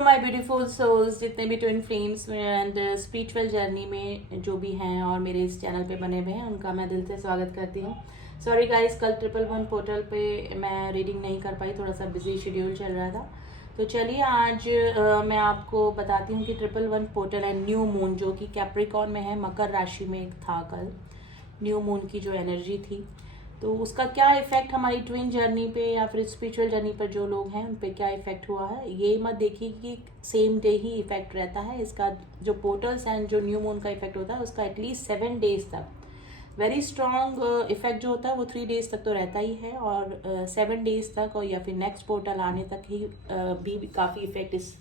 My beautiful souls, जितने भी twin flames में एंड स्पिरिचुअल जर्नी में जो भी हैं और मेरे इस चैनल पे बने हुए हैं, उनका मैं दिल से स्वागत करती हूँ। सॉरी गाइस, कल 111 पोर्टल पे मैं रीडिंग नहीं कर पाई, थोड़ा सा बिजी शेड्यूल चल रहा था। तो चलिए आज मैं आपको बताती हूँ कि 111 पोर्टल एंड न्यू मून जो कि कैप्रिकॉर्न में है, मकर राशि में था कल न्यू मून की जो एनर्जी थी, तो उसका क्या इफेक्ट हमारी ट्विन जर्नी पे या फिर स्पिरिचुअल जर्नी पर जो लोग हैं उन पे क्या इफेक्ट हुआ है। ये मत देखिए कि सेम डे ही इफेक्ट रहता है इसका। जो पोर्टल्स एंड जो न्यू मून का इफेक्ट होता है उसका एटलीस्ट 7 डेज तक वेरी स्ट्रॉन्ग इफेक्ट जो होता है वो 3 डेज तक तो रहता ही है, और 7 डेज तक और या फिर नेक्स्ट पोर्टल आने तक ही भी काफ़ी इफेक्ट इस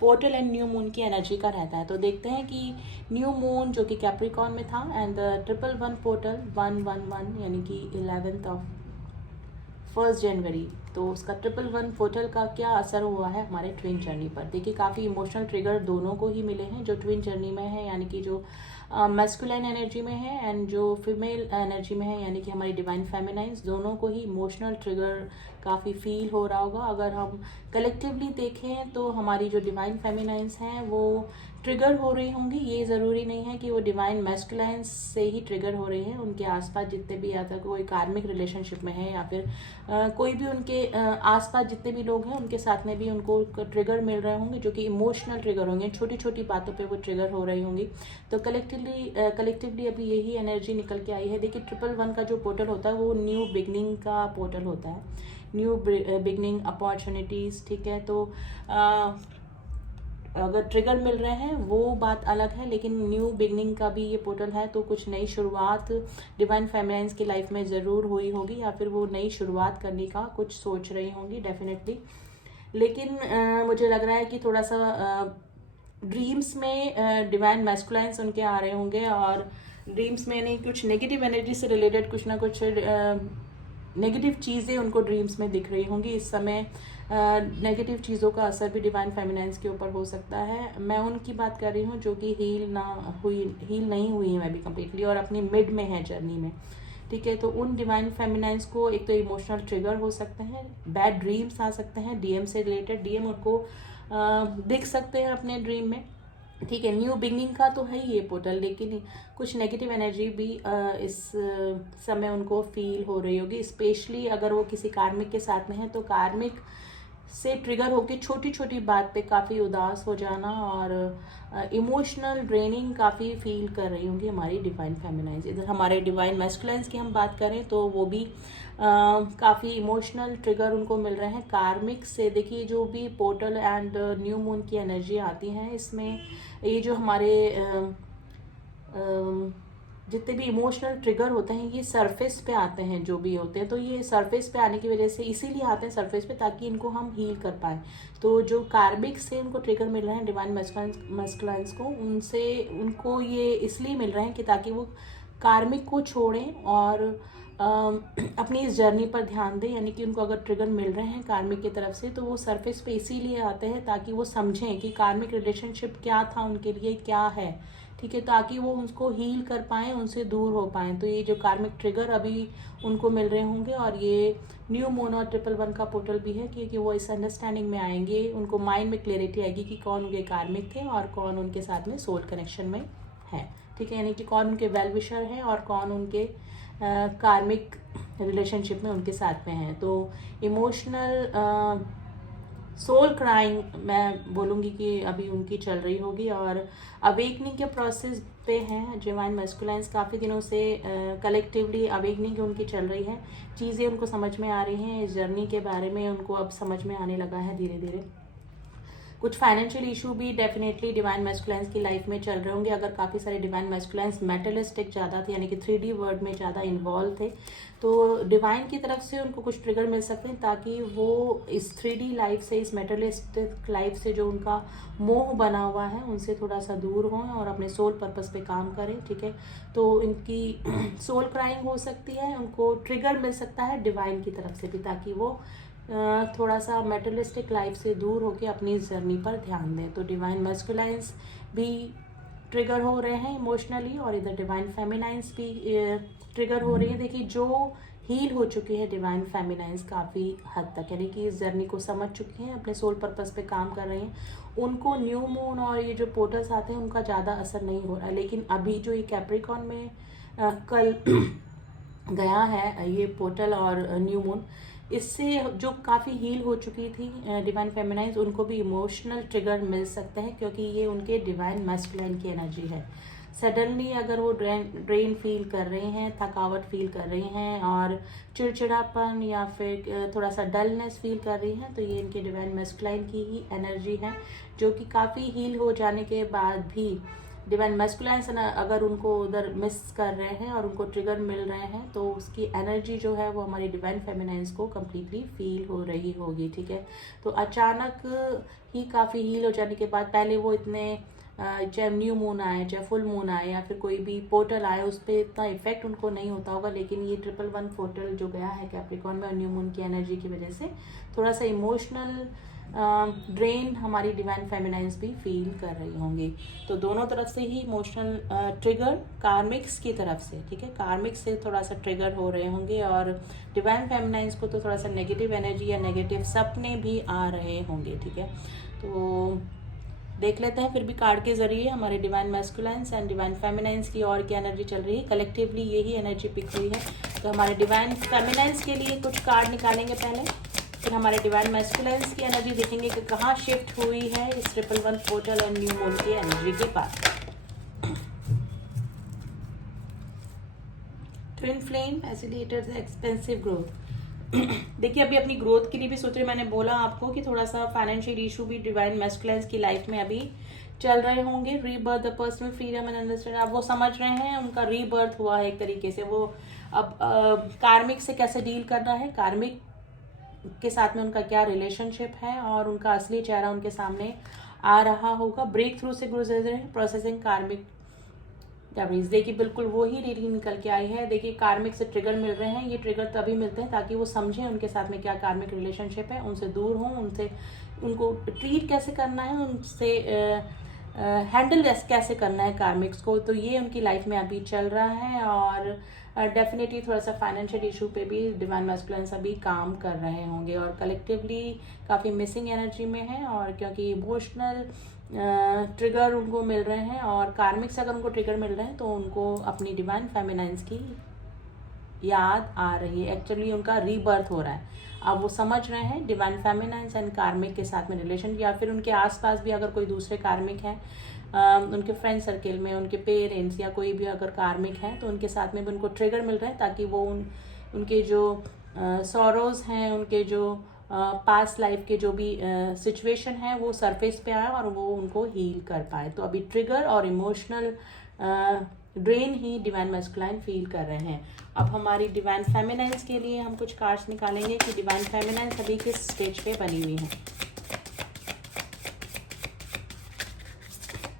पोर्टल एंड न्यू मून की एनर्जी का रहता है। तो देखते हैं कि न्यू मून जो कि कैप्रिकॉर्न में था एंड 111 पोर्टल 111 यानी कि 11th ऑफ 1 जनवरी, तो उसका 111 पोर्टल का क्या असर हुआ है हमारे ट्विन जर्नी पर। देखिए काफ़ी इमोशनल ट्रिगर दोनों को ही मिले हैं, जो ट्विन जर्नी में है यानी कि जो मैस्कुलिन एनर्जी में है एंड जो फीमेल एनर्जी में है यानी कि हमारी डिवाइन फेमिनाइंस, दोनों को ही इमोशनल ट्रिगर काफ़ी फील हो रहा होगा। अगर हम कलेक्टिवली देखें तो हमारी जो डिवाइन फेमिनाइंस हैं वो ट्रिगर हो रही होंगी। ये ज़रूरी नहीं है कि वो डिवाइन मैस्कुलाइंस से ही ट्रिगर हो रही हैं, उनके आसपास जितने भी या तो कोई कार्मिक रिलेशनशिप में है या फिर कोई भी उनके आसपास जितने भी लोग हैं उनके साथ में भी उनको ट्रिगर मिल रहे होंगे, जो कि इमोशनल ट्रिगर होंगे, छोटी छोटी बातों पे वो ट्रिगर हो रही होंगी। तो कलेक्टिवली अभी यही एनर्जी निकल के आई है। देखिए 111 का जो पोर्टल होता है वो न्यू बिगनिंग का पोर्टल होता है, न्यू बिगनिंग अपॉर्चुनिटीज़, ठीक है। तो अगर ट्रिगर मिल रहे हैं वो बात अलग है, लेकिन न्यू बिगनिंग का भी ये पोर्टल है, तो कुछ नई शुरुआत डिवाइन फेमिनाइंस की लाइफ में ज़रूर हुई होगी या फिर वो नई शुरुआत करने का कुछ सोच रही होंगी डेफिनेटली। लेकिन मुझे लग रहा है कि थोड़ा सा ड्रीम्स में डिवाइन मैस्कुलाइंस उनके आ रहे होंगे, और ड्रीम्स में नहीं, कुछ नेगेटिव एनर्जी से रिलेटेड कुछ ना कुछ नेगेटिव चीज़ें उनको ड्रीम्स में दिख रही होंगी इस समय। नेगेटिव चीज़ों का असर भी डिवाइन फेमिनाइंस के ऊपर हो सकता है। मैं उनकी बात कर रही हूँ जो कि हील नहीं हुई है मैं भी कम्प्लीटली और अपनी मिड में है जर्नी में, ठीक है। तो उन डिवाइन फेमिनाइंस को एक तो इमोशनल ट्रिगर हो सकते हैं, बैड ड्रीम्स आ सकते हैं, डीएम से रिलेटेड डीएम उनको दिख सकते हैं अपने ड्रीम में, ठीक है। न्यू बिगनिंग का तो है ही ये पोर्टल, लेकिन कुछ नेगेटिव एनर्जी भी इस समय उनको फील हो रही होगी, स्पेशली अगर वो किसी कार्मिक के साथ में है तो कार्मिक से ट्रिगर होकर छोटी छोटी बात पे काफ़ी उदास हो जाना और इमोशनल ड्रेनिंग काफ़ी फील कर रही होंगी हमारी डिवाइन फेमिनाइंस। इधर हमारे डिवाइन मैस्कुलाइंस की हम बात करें तो वो भी काफ़ी इमोशनल ट्रिगर उनको मिल रहे हैं कार्मिक से। देखिए जो भी पोर्टल एंड न्यू मून की एनर्जी आती हैं इसमें ये जो हमारे जितने भी इमोशनल ट्रिगर होते हैं ये सरफेस पे आते हैं, जो भी होते हैं तो ये सरफेस पे आने की वजह से इसीलिए आते हैं सरफेस पे, ताकि इनको हम हील कर पाएँ। तो जो कार्मिक से उनको ट्रिगर मिल रहे हैं डिवाइन मैस्कुलाइंस को, उनसे उनको ये इसलिए मिल रहे हैं कि ताकि वो कार्मिक को छोड़ें और अपनी इस जर्नी पर ध्यान दें। यानी कि उनको अगर ट्रिगर मिल रहे हैं कार्मिक की तरफ से तो वो सरफेस पे इसीलिए आते हैं ताकि वो समझें कि कार्मिक रिलेशनशिप क्या था उनके लिए, क्या है, ठीक है, ताकि वो उसको हील कर पाएँ, उनसे दूर हो पाएँ। तो ये जो कार्मिक ट्रिगर अभी उनको मिल रहे होंगे, और ये न्यू मून और 111 का पोर्टल भी है कि वो इस अंडरस्टैंडिंग में आएंगे, उनको माइंड में क्लैरिटी आएगी कि कौन उनके कार्मिक थे और कौन उनके साथ में सोल कनेक्शन में है, ठीक है। यानी कि कौन उनके वेल विशर हैं और कौन उनके कार्मिक रिलेशनशिप में उनके साथ में है। तो इमोशनल सोल क्राइंग मैं बोलूँगी कि अभी उनकी चल रही होगी, और अवेकनिंग के प्रोसेस पे हैं डिवाइन मैस्कुलाइंस। काफ़ी दिनों से कलेक्टिवली अवेकनिंग उनकी चल रही है, चीज़ें उनको समझ में आ रही हैं, इस जर्नी के बारे में उनको अब समझ में आने लगा है धीरे धीरे। कुछ फाइनेंशियल इशू भी डेफिनेटली डिवाइन मैस्कुलाइंस की लाइफ में चल रहे होंगे। अगर काफ़ी सारे डिवाइन मैस्कुलाइंस मेटलिस्टिक ज़्यादा थे यानी कि 3D वर्ड में ज़्यादा इन्वॉल्व थे, तो डिवाइन की तरफ से उनको कुछ ट्रिगर मिल सकते हैं ताकि वो इस 3D लाइफ से, इस मेटलिस्टिक लाइफ से जो उनका मोह बना हुआ है उनसे थोड़ा सा दूर हों और अपने सोल पर्पस पे काम करें, ठीक है। तो इनकी सोल क्राइंग हो सकती है, उनको ट्रिगर मिल सकता है डिवाइन की तरफ से भी, ताकि वो थोड़ा सा मेटलिस्टिक लाइफ से दूर होकर अपनी इस जर्नी पर ध्यान दें। तो डिवाइन मैस्कुलाइंस भी ट्रिगर हो रहे हैं इमोशनली, और इधर डिवाइन फेमिनाइंस भी ट्रिगर हो रही है। देखिए जो हील हो चुकी है डिवाइन फेमिनाइंस काफ़ी हद तक, यानी कि इस जर्नी को समझ चुकी हैं, अपने सोल पर्पस पे काम कर रही हैं। उनको न्यू मून और ये जो पोर्टल्स आते हैं उनका ज़्यादा असर नहीं हो रहा है, लेकिन अभी जो ये कैप्रिकॉन में कल गया है ये पोर्टल और न्यू मून, इससे जो काफ़ी हील हो चुकी थी डिवाइन फेमिनाइंस, उनको भी इमोशनल ट्रिगर मिल सकते हैं, क्योंकि ये उनके डिवाइन मैस्कुलाइन की एनर्जी है। सडनली अगर वो ड्रेन फील कर रहे हैं, थकावट फील कर रही हैं और चिड़चिड़ापन या फिर थोड़ा सा डलनेस फील कर रही हैं, तो ये इनके डिवाइन मैस्कुलाइन की ही एनर्जी है, जो कि काफ़ी हील हो जाने के बाद भी डिवाइन मैस्कुलाइन अगर उनको उधर मिस कर रहे हैं और उनको ट्रिगर मिल रहे हैं, तो उसकी एनर्जी जो है वो हमारी डिवाइन फेमिनाइंस को कम्प्लीटली फील हो रही होगी। ठीक है, तो अचानक ही काफ़ी हील हो जाने के बाद, पहले वो इतने चाहे न्यू मून आए, चाहे फुल मून आए या फिर कोई भी पोर्टल आए, उस पर इतना इफेक्ट उनको नहीं होता होगा, लेकिन ये 111 पोर्टल जो गया है कैप्रिकॉन में और न्यू मून की एनर्जी की वजह से थोड़ा सा इमोशनल ड्रेन हमारी डिवाइन फेमिनाइंस भी फील कर रही होंगी। तो दोनों तरफ से ही इमोशनल ट्रिगर कार्मिक्स की तरफ से, ठीक है, कार्मिक्स से थोड़ा सा ट्रिगर हो रहे होंगे और डिवाइन फेमिनाइंस को तो थोड़ा सा नेगेटिव एनर्जी या नेगेटिव सपने भी आ रहे होंगे। ठीक है, तो देख लेते हैं फिर भी कार्ड के जरिए हमारे डिवाइन मैस्कुलाइंस एंड डिवाइन फेमिनाइंस की और क्या एनर्जी चल रही है। कलेक्टिवली यही एनर्जी पिक हुई है, तो हमारे डिवाइन फेमिनाइंस के लिए कुछ कार्ड निकालेंगे पहले, फिर हमारे डिवाइन मैस्कुलाइंस की एनर्जी देखेंगे कि कहाँ शिफ्ट हुई है इस 111 पोर्टल और न्यू मून की एनर्जी के बाद। Twin flame accelerators expensive growth. देखिए अभी अपनी ग्रोथ के लिए भी सोच रहे, मैंने बोला आपको कि थोड़ा सा फाइनेंशियल इशू भी डिवाइन मैस्कुलाइंस की लाइफ में अभी चल रहे होंगे। Rebirth, the personal freedom and understanding, आप वो समझ रहे हैं उनका रीबर्थ हुआ है एक तरीके से। वो अब कार्मिक से कैसे डील करना है, कार्मिक के साथ में उनका क्या रिलेशनशिप है और उनका असली चेहरा उनके सामने आ रहा होगा। ब्रेक थ्रू से गुजर रहे हैं, प्रोसेसिंग कार्मिक कैबरीज। देखिए बिल्कुल वो ही रीडिंग निकल के आई है। देखिए कार्मिक से ट्रिगर मिल रहे हैं, ये ट्रिगर तभी मिलते हैं ताकि वो समझें उनके साथ में क्या कार्मिक रिलेशनशिप है, उनसे दूर हों, उनसे उनको ट्रीट कैसे करना है, उनसे हैंडल कैसे करना है कार्मिक्स को। तो ये उनकी लाइफ में अभी चल रहा है और डेफिनेटली थोड़ा सा फाइनेंशियल इशू पे भी डिवाइन मैस्कुलाइंस अभी काम कर रहे होंगे और कलेक्टिवली काफ़ी मिसिंग एनर्जी में है, और क्योंकि इमोशनल ट्रिगर उनको मिल रहे हैं और कार्मिक से अगर उनको ट्रिगर मिल रहे हैं तो उनको अपनी डिवाइन फेमिनाइंस की याद आ रही है। एक्चुअली उनका रीबर्थ हो रहा है, अब वो समझ रहे हैं डिवाइन फेमिनाइंस एंड कार्मिक के साथ में रिलेशन, या फिर उनके आसपास भी अगर कोई दूसरे कार्मिक हैं, उनके फ्रेंड सर्किल में उनके पेरेंट्स या कोई भी अगर कार्मिक हैं तो उनके साथ में भी उनको ट्रिगर मिल रहे हैं, ताकि वो उनके जो सॉरोज हैं, उनके जो पास्ट लाइफ के जो भी सिचुएशन है वो सरफेस पे आए और वो उनको हील कर पाए। तो अभी ट्रिगर और इमोशनल ड्रेन ही डिवाइन मैस्कुलाइन फील कर रहे हैं। अब हमारी डिवाइन फेमिनाइंस के लिए हम कुछ कार्ड्स निकालेंगे कि डिवाइन फेमिनाइंस अभी किस स्टेज पे बनी हुई है।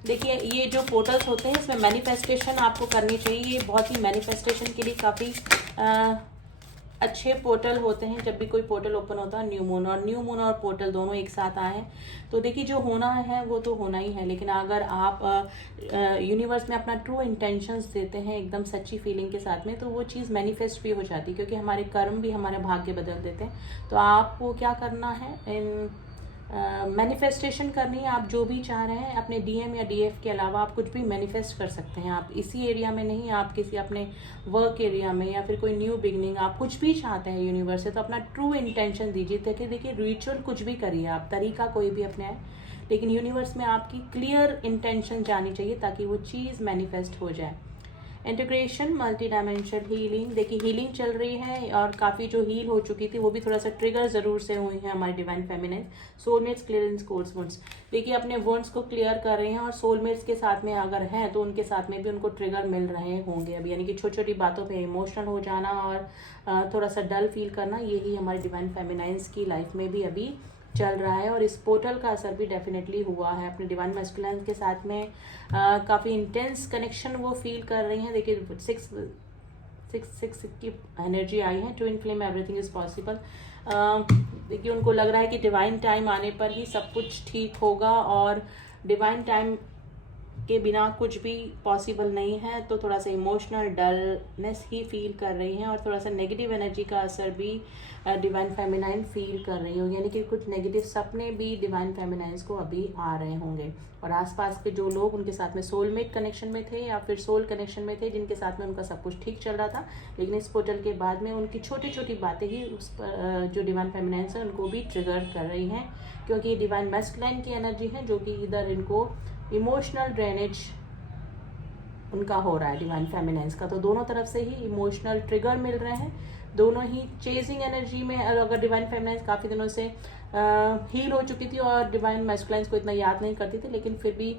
देखिए ये जो पोर्टल्स होते हैं इसमें मैनिफेस्टेशन आपको करनी चाहिए, ये बहुत ही मैनिफेस्टेशन के लिए काफ़ी अच्छे पोर्टल होते हैं। जब भी कोई पोर्टल ओपन होता है न्यू मून और पोर्टल दोनों एक साथ आए हैं, तो देखिए जो होना है वो तो होना ही है, लेकिन अगर आप यूनिवर्स में अपना ट्रू इंटेंशंस देते हैं एकदम सच्ची फीलिंग के साथ में, तो वो चीज़ मैनिफेस्ट भी हो जाती है, क्योंकि हमारे कर्म भी हमारे भाग्य बदल देते हैं। तो आपको क्या करना है, इन मैनिफेस्टेशन करनी है। आप जो भी चाह रहे हैं अपने डीएम या डीएफ के अलावा आप कुछ भी मैनिफेस्ट कर सकते हैं। आप इसी एरिया में नहीं, आप किसी अपने वर्क एरिया में या फिर कोई न्यू बिगनिंग, आप कुछ भी चाहते हैं यूनिवर्स से, तो अपना ट्रू इंटेंशन दीजिए। देखिए रिचुअल कुछ भी करिए आप, तरीका कोई भी अपने आए, लेकिन यूनिवर्स में आपकी क्लियर इंटेंशन जानी चाहिए ताकि वो चीज़ मैनिफेस्ट हो जाए। इंटीग्रेशन, मल्टी डायमेंशनल हीलिंग, देखिए हीलिंग चल रही है और काफ़ी जो हील हो चुकी थी वो भी थोड़ा सा ट्रिगर ज़रूर से हुई है हमारे divine feminine. Soulmates clearance course wounds, देखिए अपने वुंड्स को क्लियर कर रहे हैं और सोलमेट्स के साथ में अगर हैं तो उनके साथ में भी उनको ट्रिगर मिल रहे होंगे अभी, यानी कि छोटी छोटी बातों पे इमोशनल हो जाना और थोड़ा सा डल फील करना, यही हमारी डिवाइन फेमिनाइंस की लाइफ में भी अभी चल रहा है। और इस पोर्टल का असर भी डेफिनेटली हुआ है अपने डिवाइन मैस्कुलाइन के साथ में। काफ़ी इंटेंस कनेक्शन वो फील कर रही हैं। देखिए 6 की एनर्जी आई है। Twin flame, everything is possible. देखिए उनको लग रहा है कि डिवाइन टाइम आने पर ही सब कुछ ठीक होगा और डिवाइन टाइम के बिना कुछ भी पॉसिबल नहीं है, तो थोड़ा सा इमोशनल डलनेस ही फील कर रही हैं और थोड़ा सा नेगेटिव एनर्जी का असर भी डिवाइन फेमिनाइन फील कर रही होंगी, यानी कि कुछ नेगेटिव सपने भी डिवाइन फेमिनाइंस को अभी आ रहे होंगे। और आसपास के जो लोग उनके साथ में सोलमेट कनेक्शन में थे या फिर सोल कनेक्शन में थे, जिनके साथ में उनका सब कुछ ठीक चल रहा था, लेकिन इस पोर्टल के बाद में उनकी छोटी छोटी बातें ही उस पर जो डिवाइन फेमिनाइंस है उनको भी ट्रिगर कर रही हैं, क्योंकि डिवाइन मैस्कुलाइन की एनर्जी है जो कि इधर इनको इमोशनल ड्रेनेज उनका हो रहा है डिवाइन फेमिनाइंस का। तो दोनों तरफ से ही इमोशनल ट्रिगर मिल रहे हैं, दोनों ही चेजिंग एनर्जी में। अगर डिवाइन फेमिनाइंस काफ़ी दिनों से हील हो चुकी थी और डिवाइन मैस्कुलाइंस को इतना याद नहीं करती थी, लेकिन फिर भी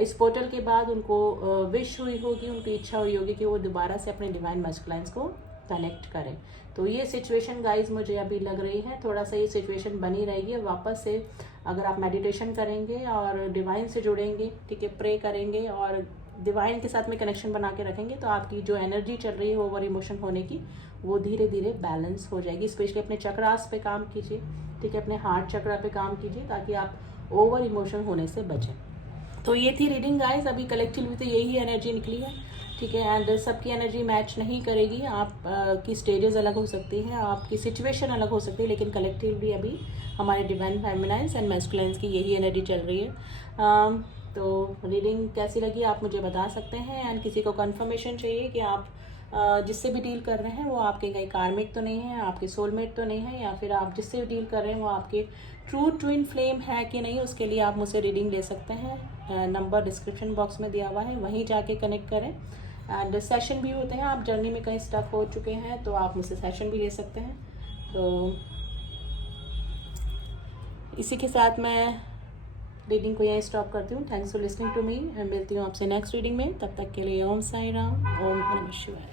इस पोर्टल के बाद उनको विश हुई होगी, उनकी इच्छा हुई होगी कि वो दोबारा से अपने डिवाइन मैस्कुलाइंस को कनेक्ट करें। तो ये सिचुएशन गाइज मुझे अभी लग रही है, थोड़ा सा ये सिचुएशन बनी रहेगी। वापस से अगर आप मेडिटेशन करेंगे और डिवाइन से जुड़ेंगे, ठीक है, प्रे करेंगे और डिवाइन के साथ में कनेक्शन बना के रखेंगे, तो आपकी जो एनर्जी चल रही है ओवर इमोशन होने की, वो धीरे धीरे बैलेंस हो जाएगी। स्पेशली अपने चक्रास पे काम कीजिए, ठीक है, अपने हार्ट चक्रा पे काम कीजिए, ताकि आप ओवर इमोशन होने से बचें। तो ये थी रीडिंग गाइस, अभी कलेक्टिवली तो यही एनर्जी निकली है, ठीक है। एंड सबकी एनर्जी मैच नहीं करेगी, आप की स्टेजेस अलग हो सकती हैं, आपकी सिचुएशन अलग हो सकती है, लेकिन कलेक्टिवली अभी हमारे डिवाइन फेमिनाइंस एंड मैस्कुलाइंस की यही एनर्जी चल रही है। तो रीडिंग कैसी लगी आप मुझे बता सकते हैं। एंड किसी को कंफर्मेशन चाहिए कि आप जिससे भी डील कर रहे हैं वो आपके कहीं कार्मिक तो नहीं है, आपके सोलमेट तो नहीं है, या फिर आप जिससे भी डील कर रहे हैं वो आपके ट्रू ट्विन फ्लेम है कि नहीं, उसके लिए आप मुझसे रीडिंग ले सकते हैं। नंबर डिस्क्रिप्शन बॉक्स में दिया हुआ है, वहीं जाके कनेक्ट करें। एंड सेशन भी होते हैं, आप जर्नी में कहीं स्टक हो चुके हैं तो आप मुझसे सेशन भी ले सकते हैं। तो इसी के साथ मैं रीडिंग को यहीं स्टॉप करती हूँ। Thanks for listening to me. मिलती हूँ आपसे नेक्स्ट रीडिंग में, तब तक के लिए ओम साई राम, ओम नमः शिवाय।